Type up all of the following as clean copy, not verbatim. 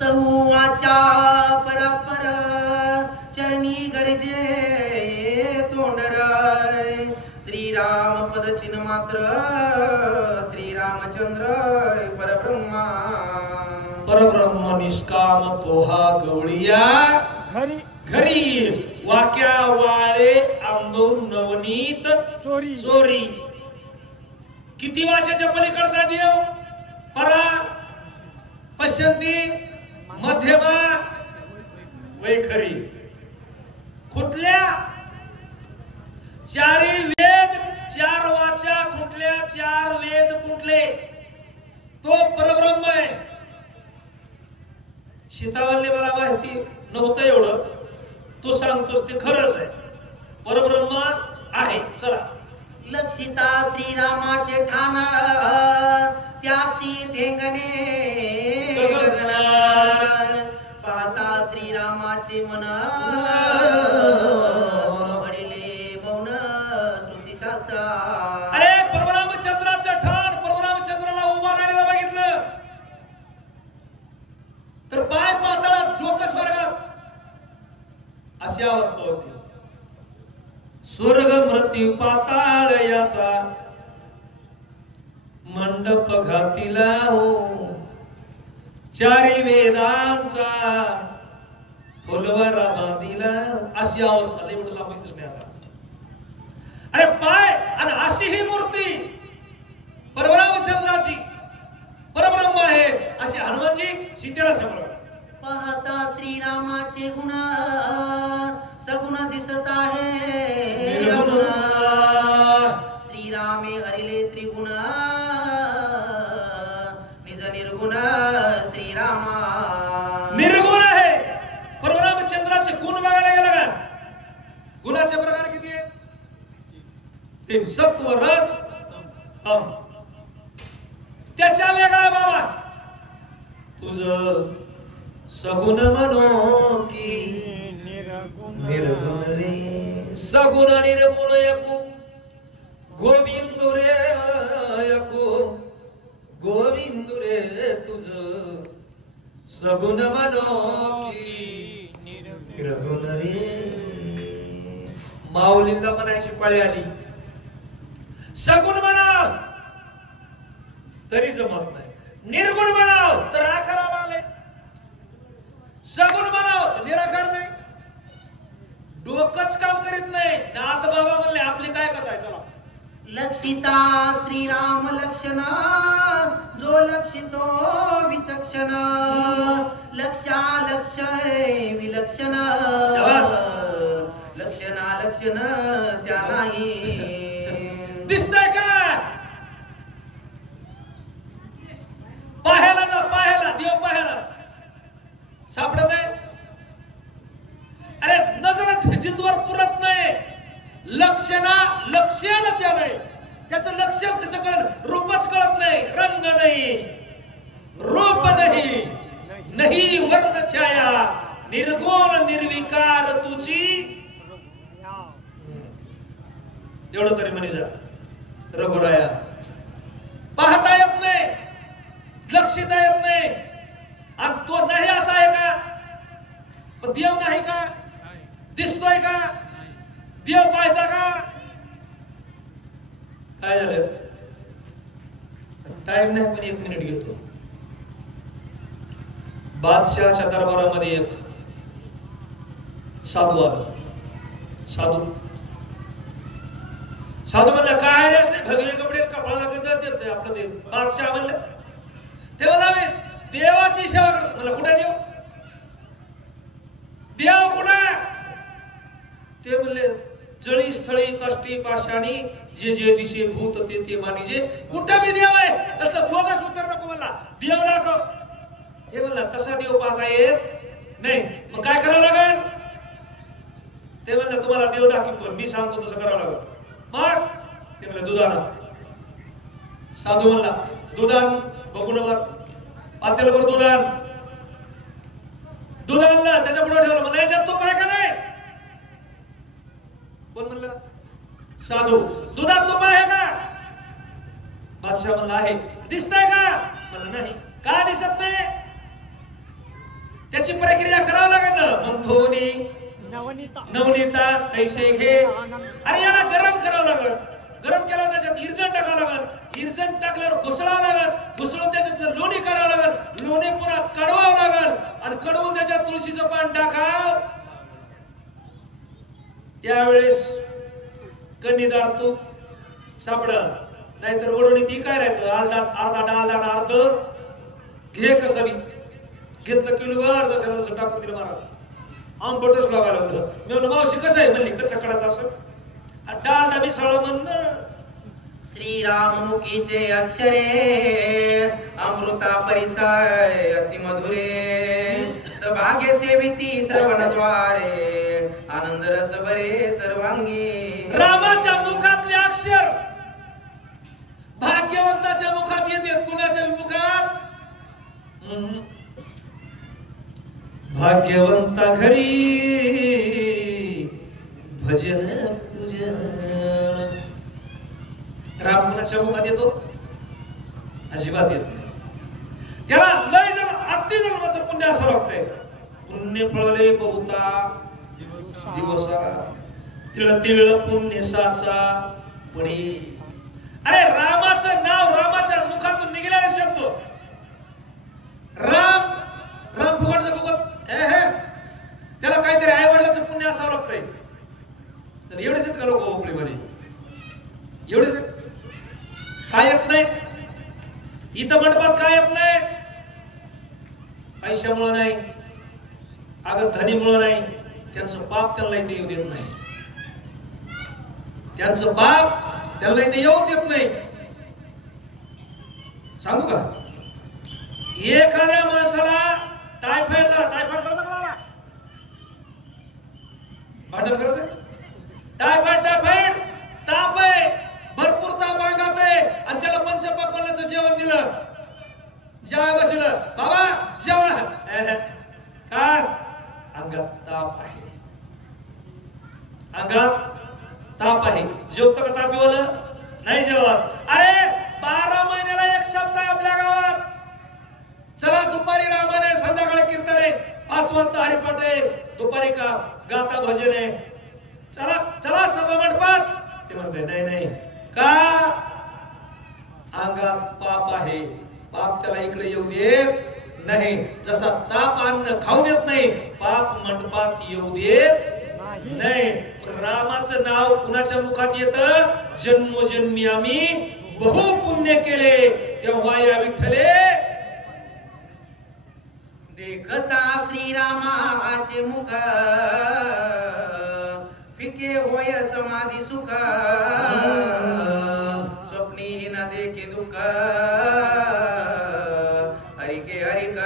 चहुवाच्या परापर चरणी गरजे तोंडर श्रीराम पद चिन्ह मात्र श्रीरामचंद्र परब्रह्मा परब्रह्म निष्काम तोहा गवळिया घरी घरी वाक्या वाळे आंबून नवनीत चोरी चोरी किती वाच्याच्या पलीकडचा देव परा पश्चिंती मध्यमा वैखरी कुठल्या चारी वेद चार वाचा कुठल्या चार वेद कुठले तो परब्रह्म आहे सीतावल्ली मला माहिती नव्हतं एवढं तो सांगतोस ते खरंच आहे परब्रह्म आहे चला लक्षिता श्रीरामाचे ठाण त्यासी ठेंगणे पाहता श्रीरामाचे मन घडले मौन श्रुतीशास्त्र अरे परमरामचंद्राचं ठाण परमरामचंद्राला उभा राहिलेला बघितलं तर पाय पाताळात डोकं स्वर्गात अशी अवस्था होती स्वर्ग मृत्यू पाताळ याचा मंडप घातीला हो चारी वेदांचा फुलवारा बांधिला अशी अवस्था लई म्हटलं माहितीच नाही आता अरे पाय आणि अशी ही मूर्ती परमरामचंद्राची परब्रह्म आहे अशी हनुमानजी सीतेला सांगतात पाहता श्रीरामाचे गुण सगुण दिसत आहे निर्गुण. श्रीरामे हरिले त्रिगुण निज निर्गुण श्रीरामा निर्गुण आहे परमरामचंद्राचे गुण बघायला गेला का गुणाचे प्रकार किती आहेत तीन सत्व रज तम त्याच्या वेगळा बाबा तुझ सगुण मनो की निर्गुण रे सगुण निर्गुण यकू गोविंद रे यकू गोविंद रे तुझ सगुण मनो की निर्गुण रे माऊलींना म्हणायची पाळी आली सगुण म्हणाव तरी जमत नाही निर्गुण म्हणाव तर आकाराला आले सगुण म्हणाव तर निराकार नाही डोकंच काम करीत नाही नाथ बाबा म्हणले आपली काय कथा आहे चला लक्षिता श्रीराम लक्षण जो लक्षितो विचक्षण लक्षा लक्ष विलक्षण लक्षणा लक्षण त्या नाही दिसतंय का पाहायला जा पाहायला देव पाहायला सापडत नाही अरे नजरात जिद्वर पुरत नाही लक्षणा लक्षण त्या नाही त्याचं लक्षण कसं कळत रूपच कळत नाही रंग नाही रूप नाही नाही वर्ण छाया निर्गुण निर्विकार तुझी एवढं तरी म्हणीजा रघुराया पाहता येत नाही लक्षिता येत नाही आणि तो नाही असा आहे का पण देव नाही का दिसतोय का देव पाहायचा का काय झालं टाइम नाही पण 1 मिनिट घेतो बादशाहच्या दरबारामध्ये एक साधू आला साधू साधू म्हणलं काय रे असले भगवे कपडे कपडा लागत देते आपलं ते बादशाह म्हणलं ते मला मी देवाची सेवा करतो मला कुठे देव देव कुठे ते म्हणले जळी स्थळी कष्टी पाषाणी जे जे दिशे भूत ते ते मानिजे कुठे मी देव आहे असलं बोगस उत्तर नको मला देव दाखव हे म्हणला तसा देव पाहता येत नाही मग काय करावं लागेल ते म्हणलं तुम्हाला देव दाखव मी सांगतो तसं करावं लागेल मग ते म्हणलं दुधाना साधू म्हणला दुधान बघू न बर पातेल बर दुधान दूध आणलं त्याच्या पुढे ठेवलं म्हणलं याच्यात तूप आहे का नाही कोण म्हणलं साधू दुधात तूप आहे का बादशाह म्हणला आहे दिसतंय का म्हणलं नाही का दिसत नाही त्याची प्रक्रिया करावी लागेल ना. मंथोनी नवनीता तैसे घे. अरे याला गरम करावं लागेल. गरम केल्यावर त्याच्यात इरजण टाकावं लागेल. इरजण टाकल्यावर घुसळावं लागेल. घुसळून त्याच्यात लोणी काढावं लागेल. लोणी पुन्हा कडवावं लागेल आणि कडवून त्याच्यात तुळशीचं पान टाकाव. त्यावेळेस कणीदार तूप सापडल. नाहीतर ओढून ती काय राहतं अर्धा डाल आणि अर्ध घे. कसं बी घेतलं किलोभर अर्ध टाकून दिलं महाराज. आंबटच लागायला लागलं. मी म्हणलं मावशी कसं आहे म्हणली. कसं कळत असं डाल डबी सळ म्हणणं. श्रीराम मुखीचे अक्षरे अमृता परिसय अति मधुरे. सभाग्य सेविती श्रवणद्वारे आनंद रस भरे सर्वांगी. रामाच्या मुखातले अक्षर भाग्यवंताच्या मुखात येतात. कुणाच्या मुखात? भाग्यवंता घरी भजन पूजन. राम कुणाच्या मुखात येतो? अजिबात येत नाही. त्याला लय जण अति जन्माचं पुण्य असं लागतंय. पुण्य फळले बहुता दिवसा तिळ तिळ पुण्य साचा पडी. अरे रामाचं नाव रामाच्या मुखातून निघालेला शब्द राम. राम फुकटचं फुकट त्याला काहीतरी आई वडिलाचं पुण्य असावं लागतंय. तर एवढेच आहेत का लोक ओपळीमध्ये? एवढेच आहेत. काय येत नाही इथं मंडपात? काय येत नाही? पैशामुळे नाही, अगं धनीमुळे नाही. त्यांचं पाप त्यांना इथे येऊ देत नाही. त्यांचं पाप त्यांना इथे येऊ देत नाही. सांगू का? एखाद्या माणसाला टायफॉइड झाला. टायफॉइड झाला का? भांडण करायचं. टायफॉइड ताप आहे. भरपूर ताप अंगात आहे आणि त्याला पंचपक्वान्नाचं जेवण दिलं. जेवाय बसलं. बाबा जेवा. काय? अंगात ताप आहे. अंगात ताप आहे. जेवतं का तापीवालं? नाही जेवत. अरे 12 महिन्याला एक सप्ताह आपल्या गावात. चला दुपारी रामायण आहे, संध्याकाळी कीर्तन आहे, 5 वाजता हरिपाठ आहे, दुपारी का गाता भजन आहे. चला चला सभा मंडपात. ते म्हणते नाही नाही. का? अंगात पाप आहे. पाप त्याला इकडे येऊ देत नाही. जसा ताप अन्न खाऊ देत नाही, पाप मंडपात येऊ देत नाही. रामाचं नाव कुणाच्या मुखात येतं? जन्मोजन्मी आम्ही बहु पुण्य केले तेव्हा या विठ्ठले देखता श्रीरामाचे मुख फिके होय समाधी सुख. स्वप्नी न देखे दुःख हरिके हरिक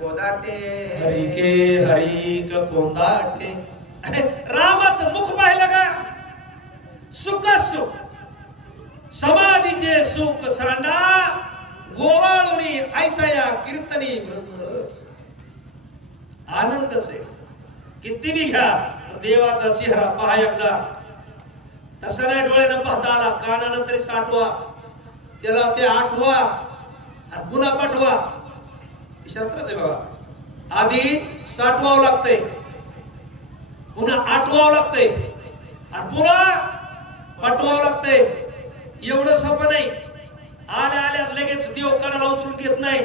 कोदाटे. हरिके हरिक कोंदाटे. रामाचं मुख पाहिलं का? सुख सुख समाधीचे सुख सांडा गोवाळुनी ऐसाया कीर्तनी ब्रह्मरस. आनंदच आहे. किती बी घ्या देवाचा चेहरा पहा एकदा. तसं नाही डोळ्यानं पाहता आला, कानानं तरी साठवा, त्याला ते आठवा आणि पुन्हा पाठवा. शास्त्रच आहे बाबा. आधी साठवावं लागतंय, पुन्हा आठवावं लागतंय आणि पुन्हा पाठवावं लागतंय. एवढं सोपं नाही. आल्या आल्या लगेच देव कडाला उचलून घेत नाही.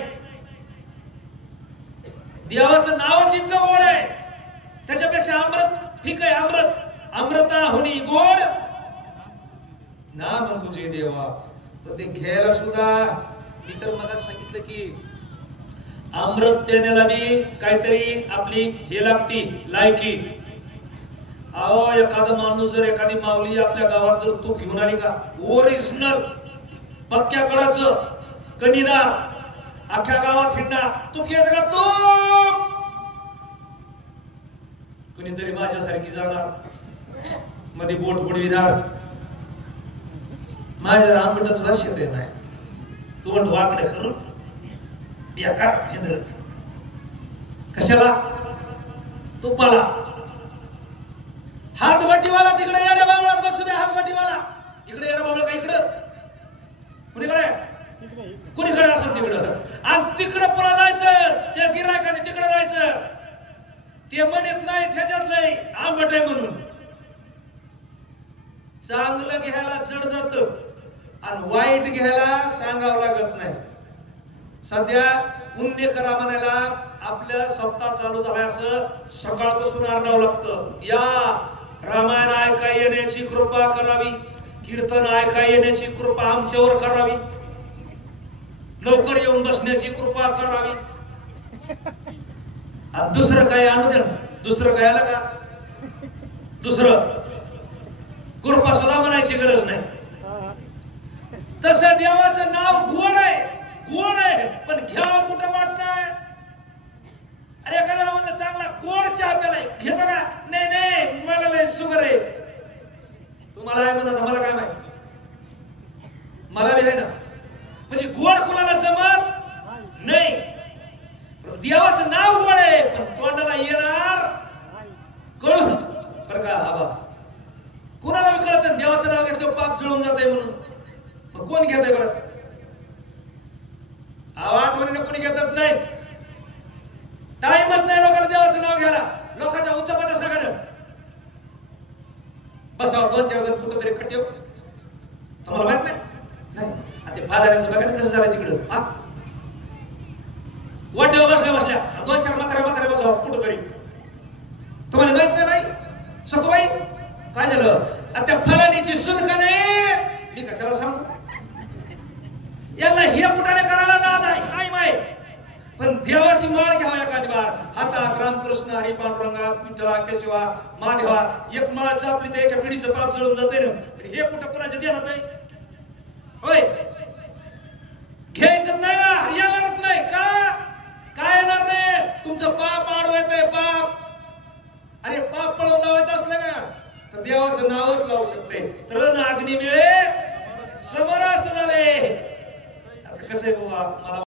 देवाचं नावच इतकं गोड आहे. त्याच्यापेक्षा अमृत ठीक आहे. अमृता होणी गोड नाम तुझे देवा. पण ते घ्यायला सुद्धा मी तर मला सांगितलं की अमृत पिण्याला बी काहीतरी आपली हे लागती लायकी. अहो एखादा माणूस जर एखादी माऊली आपल्या गावात जर तूप घेऊन आली का, ओरिजिनल पक्क्या कडाचं कणीदार, अख्ख्या गावात हिंडा तूप घ्यायचं का तूप. कुणीतरी माझ्यासारखी जाणार मध्ये बोट बुडविणार. माझ्या आंबटच वास येते नाही. तोंड वाकडे करून एका केंद्र कशाला तुपाला. हातभट्टीवाला तिकडे येड्या बाबळात बसू दे. हातभट्टीवाला इकडे येडा बाबळ का इकडं कुणीकडे असेल तिकडं. आणि तिकडं पुन्हा जायचं त्या गिरायकाने तिकडे जायचं ते म्हणत नाही त्याच्यातलंय आंबट आहे म्हणून. चांगलं घ्यायला जड जात आणि वाईट घ्यायला सांगावं लागत नाही. सध्या पुण्य करा म्हणायला आपल्या सप्ताह चालू झालाय असं सकाळपासून आरडावं लागतं. या रामायण ऐका येण्याची कृपा करावी, कीर्तन ऐका येण्याची कृपा आमच्यावर करावी, लवकर येऊन बसण्याची कृपा करावी. दुसरं काय आणू दे ना, दुसरं काय आलं का? दुसरं कृपा सुद्धा म्हणायची गरज नाही. तसं देवाचं नाव गोड आहे, गोड आहे, पण घ्यावं कुठं वाटतंय. अरे एखाद्याला म्हणलं चांगला गोड चहा प्यालाय, घेतो का? नाही नाही मला लय शुगर आहे. तुम्हाला आहे म्हणा, मला काय माहिती, मला बी आहे ना. म्हणजे गोड कुणाला जमत नाही. देवाचं नाव गोड आहे पण तोंडाला येणार कळून बरं का. आबा कुणाला बी कळत देवाचं नाव घेतलं पाप जळून जात आहे म्हणून. मग कोण घेत आहे बरं? आठवणीने कोणी घेतच नाही. टाइमच नाही लोकांना देवाचं नाव घ्यायला. लोकांच्या उच्चपद सगळं बसावं 2-4 जण कुठं तरी कट्टे. तुम्हाला माहित नाही नाही ते फादाऱ्याचं बघा कसं झालं तिकडं. हा वाटेवर बसल्या 2-4 म्हातारे बसावं कुठं तरी. तुम्हाला माहित नाही बाई सखूबाई काय झालं? त्या फलानीची सून का नाही मी कशाला सांगू. याला हे कुठाने करायला नाद आहे काय माहित. पण देवाची माळ घ्यावा एखादी बार हातात. रामकृष्ण हरी पांडुरंगा विठ्ठला केशवा महादेवा एक माळ चापली तर एका पिढीचं पाप जळून जाते ना. हे कुठं कोणाच्या ध्यानात नाही होय. घ्यायचं नाही ना, येणारच नाही का? काय येणार नाही? तुमचं पाप आडवायचंय पाप. अरे पाप पळवून लावायचं असलं का तर देवाचं नावच लावू शकते. तरण अग्नी मिळे समरास झाले. कसं आहे बाबा मला